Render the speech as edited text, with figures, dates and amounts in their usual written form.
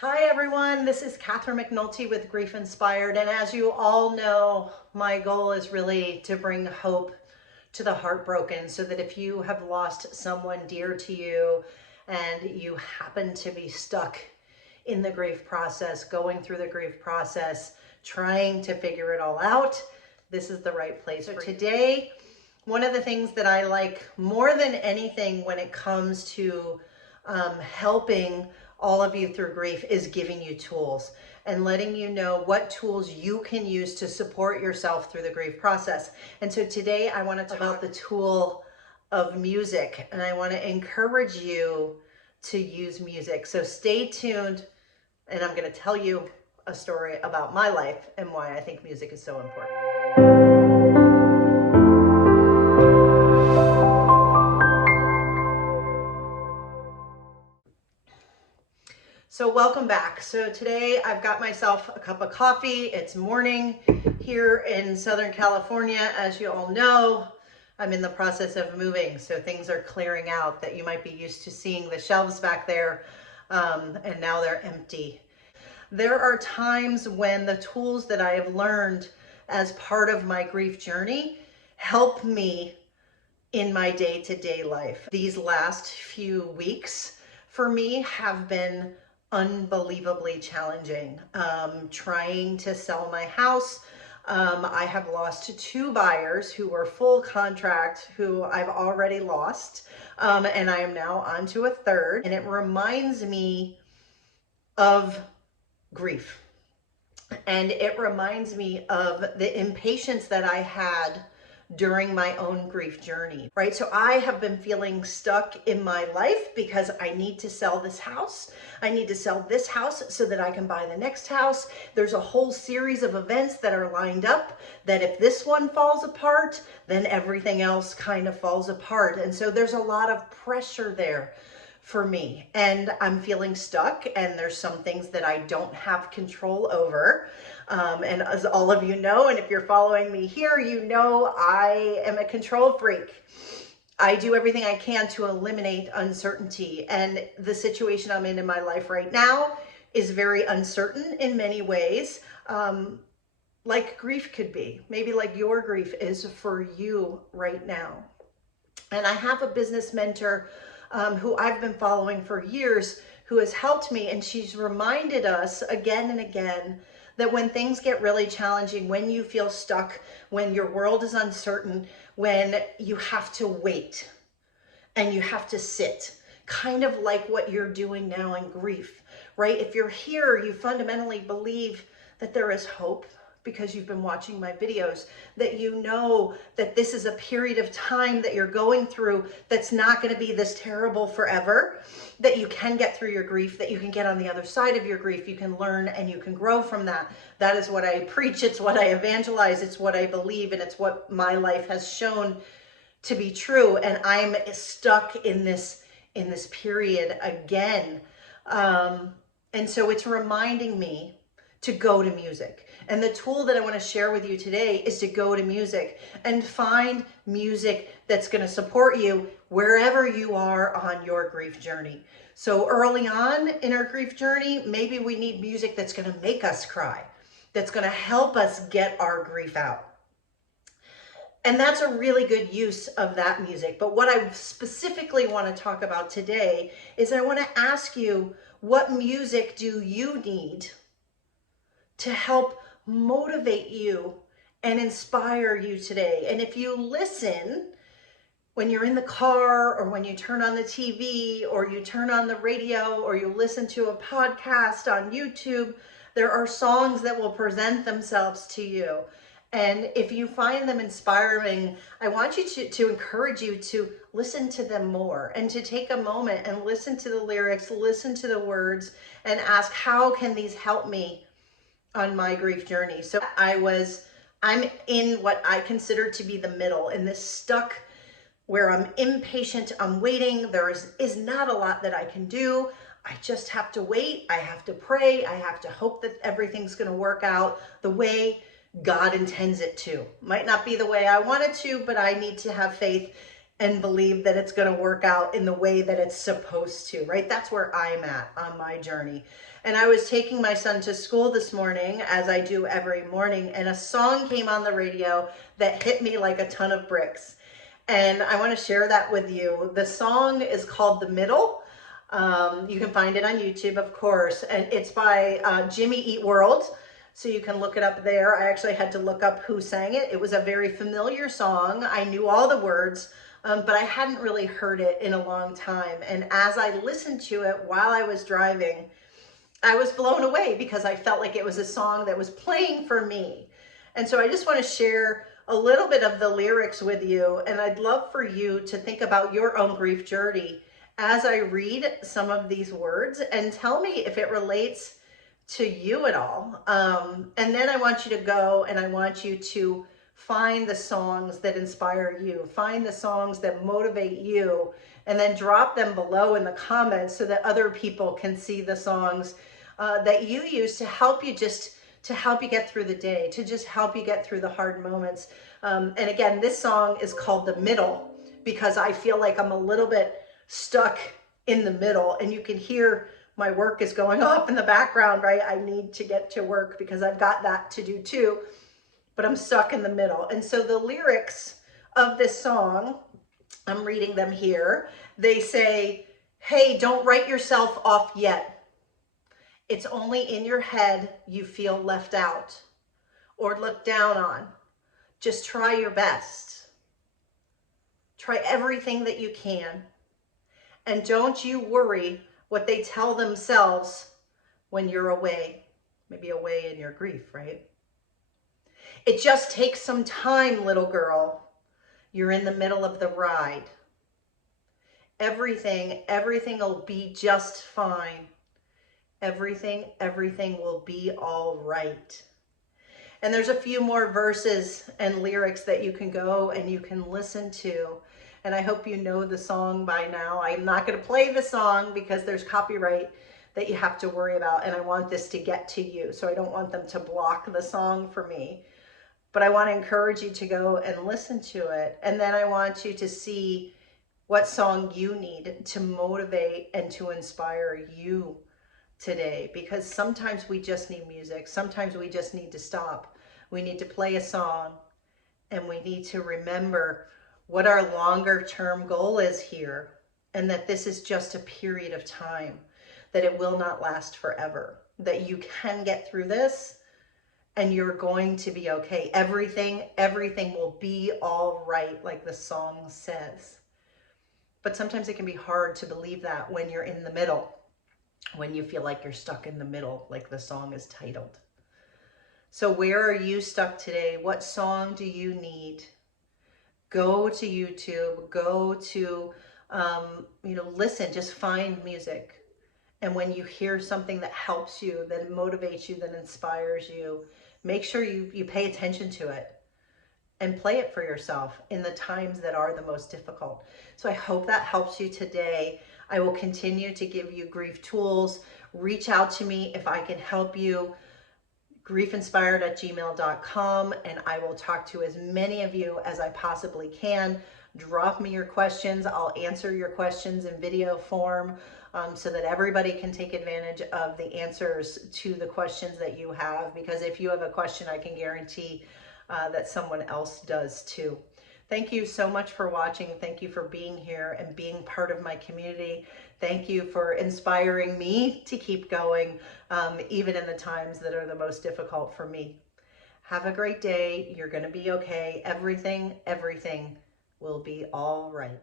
Hi everyone, this is Catherine McNulty with GriefInspired, and as you all know, my goal is really to bring hope to the heartbroken, so that if you have lost someone dear to you and you happen to be stuck in the grief process, going through the grief process, trying to figure it all out, this is the right place for you. Today, one of the things that I like more than anything when it comes to helping all of you through grief is giving you tools and letting you know what tools you can use to support yourself through the grief process. And so today I want to talk about the tool of music, and I want to encourage you to use music. So stay tuned, and I'm going to tell you a story about my life and why I think music is so important. So welcome back. So today I've got myself a cup of coffee. It's morning here in Southern California. As you all know, I'm in the process of moving, so things are clearing out that you might be used to seeing the shelves back there, and now they're empty. There are times when the tools that I have learned as part of my grief journey help me in my day-to-day life. These last few weeks for me have been unbelievably challenging. Trying to sell my house. I have lost two buyers who were full contract, who I've already lost, and I am now on to a third. And it reminds me of grief. And it reminds me of the impatience that I had during my own grief journey, right? So I have been feeling stuck in my life because I need to sell this house. I need to sell this house so that I can buy the next house. There's a whole series of events that are lined up that if this one falls apart, then everything else kind of falls apart. And so there's a lot of pressure there for me, and I'm feeling stuck, and there's some things that I don't have control over. And as all of you know, and if you're following me here, you know I am a control freak. I do everything I can to eliminate uncertainty, and the situation I'm in my life right now is very uncertain in many ways, like grief could be, maybe like your grief is for you right now. And I have a business mentor who I've been following for years, who has helped me, and she's reminded us again and again that when things get really challenging, when you feel stuck, when your world is uncertain, when you have to wait and you have to sit, kind of like what you're doing now in grief, right? If you're here, you fundamentally believe that there is hope, because you've been watching my videos, that you know that this is a period of time that you're going through that's not going to be this terrible forever, that you can get through your grief, that you can get on the other side of your grief, you can learn and you can grow from that. That is what I preach, it's what I evangelize, it's what I believe, and it's what my life has shown to be true. And I'm stuck in this period again. And so it's reminding me to go to music. And the tool that I want to share with you today is to go to music and find music that's going to support you wherever you are on your grief journey. So early on in our grief journey, maybe we need music that's going to make us cry, that's going to help us get our grief out. And that's a really good use of that music. But what I specifically want to talk about today is I want to ask you, what music do you need to help motivate you and inspire you today? And if you listen when you're in the car, or when you turn on the TV, or you turn on the radio, or you listen to a podcast on YouTube, there are songs that will present themselves to you. And if you find them inspiring, I want you to encourage you to listen to them more, and to take a moment and listen to the lyrics, listen to the words, and ask, how can these help me on my grief journey? So I'm in what I consider to be the middle, in this stuck where I'm impatient, I'm waiting. There is not a lot that I can do. I just have to wait. I have to pray. I have to hope that everything's going to work out the way God intends it to. Might not be the way I want it to, but I need to have faith and believe that it's going to work out in the way that it's supposed to, right? That's where I'm at on my journey. And I was taking my son to school this morning, as I do every morning, and a song came on the radio that hit me like a ton of bricks. And I want to share that with you. The song is called The Middle. You can find it on YouTube, of course, and it's by Jimmy Eat World. So you can look it up there. I actually had to look up who sang it. It was a very familiar song. I knew all the words, but I hadn't really heard it in a long time. And as I listened to it while I was driving, I was blown away because I felt like it was a song that was playing for me. And so I just want to share a little bit of the lyrics with you. And I'd love for you to think about your own grief journey as I read some of these words and tell me if it relates to you at all. And then I want you to go and I want you to find the songs that inspire you, find the songs that motivate you, and then drop them below in the comments so that other people can see the songs that you use to help you get through the day, to just help you get through the hard moments. And again, this song is called The Middle because I feel like I'm a little bit stuck in the middle, and you can hear my work is going off in the background, right? I need to get to work because I've got that to do too, but I'm stuck in the middle. And so the lyrics of this song, I'm reading them here. They say, hey, don't write yourself off yet. It's only in your head you feel left out or looked down on. Just try your best. Try everything that you can. And don't you worry what they tell themselves when you're away, maybe away in your grief, right? It just takes some time, little girl. You're in the middle of the ride. Everything will be just fine. Everything will be all right. And there's a few more verses and lyrics that you can go and you can listen to. And I hope you know the song by now. I'm not going to play the song because there's copyright that you have to worry about. And I want this to get to you. So I don't want them to block the song for me. But I want to encourage you to go and listen to it. And then I want you to see what song you need to motivate and to inspire you today. Because sometimes we just need music. Sometimes we just need to stop. We need to play a song. And we need to remember what our longer term goal is here, and that this is just a period of time, that it will not last forever, that you can get through this and you're going to be okay. Everything will be all right, like the song says. But sometimes it can be hard to believe that when you're in the middle, when you feel like you're stuck in the middle, like the song is titled. So where are you stuck today? What song do you need? Go to YouTube, go to, listen, just find music. And when you hear something that helps you, that motivates you, that inspires you, make sure you pay attention to it and play it for yourself in the times that are the most difficult. So I hope that helps you today. I will continue to give you grief tools. Reach out to me if I can help you. GriefInspired@gmail.com, and I will talk to as many of you as I possibly can. Drop me your questions. I'll answer your questions in video form so that everybody can take advantage of the answers to the questions that you have, because if you have a question, I can guarantee that someone else does too. Thank you so much for watching. Thank you for being here and being part of my community. Thank you for inspiring me to keep going, even in the times that are the most difficult for me. Have a great day. You're going to be okay. Everything will be all right.